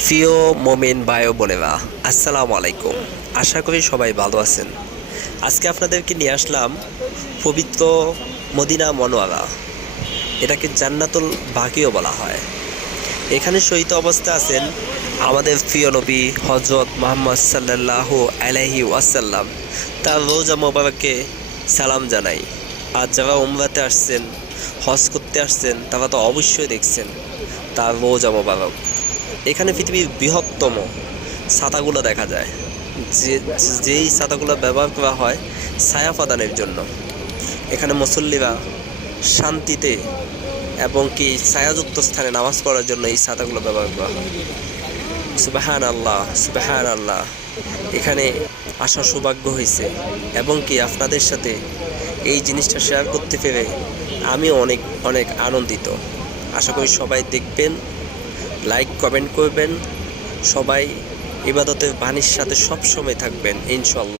প্রিয় মোমেন ভাই ও বোনেরা, আসসালামু আলাইকুম। আশা করি সবাই ভালো আছেন। আজকে আপনাদেরকে নিয়ে আসলাম পবিত্র মদিনা মনোয়ারা। এটাকে জান্নাতুল বাকিও বলা হয়। এখানে শহীদ অবস্থায় আছেন আমাদের প্রিয় নবী হজরত মুহাম্মদ সাল্লাল্লাহু আলাইহি ওয়াসাল্লাম। তার রোজা মোবারকে সালাম জানাই। আর যারা উমরাতে আসছেন, হজ করতে আসছেন, তারা তো অবশ্যই দেখছেন তার রোজা মোবারক। এখানে পৃথিবীর বৃহত্তম ছাতাগুলো দেখা যায়, যেই ছাতাগুলো ব্যবহার করা হয় ছায়া প্রদানের জন্য। এখানে মুসল্লিরা শান্তিতে এবং কি ছায়াযুক্ত স্থানে নামাজ পড়ার জন্য এই ছাতাগুলো ব্যবহার করা হয়। সুবহান আল্লাহ, সুবহান আল্লাহ। এখানে আসার সৌভাগ্য হয়েছে এবং কি আপনাদের সাথে এই জিনিসটা শেয়ার করতে পেরে আমি অনেক অনেক আনন্দিত। আশা করি সবাই দেখবেন, লাইক কমেন্ট করবেন, সবাই ইবাদতের বাণীর সাথে সবসময় থাকবেন ইনশাআল্লাহ।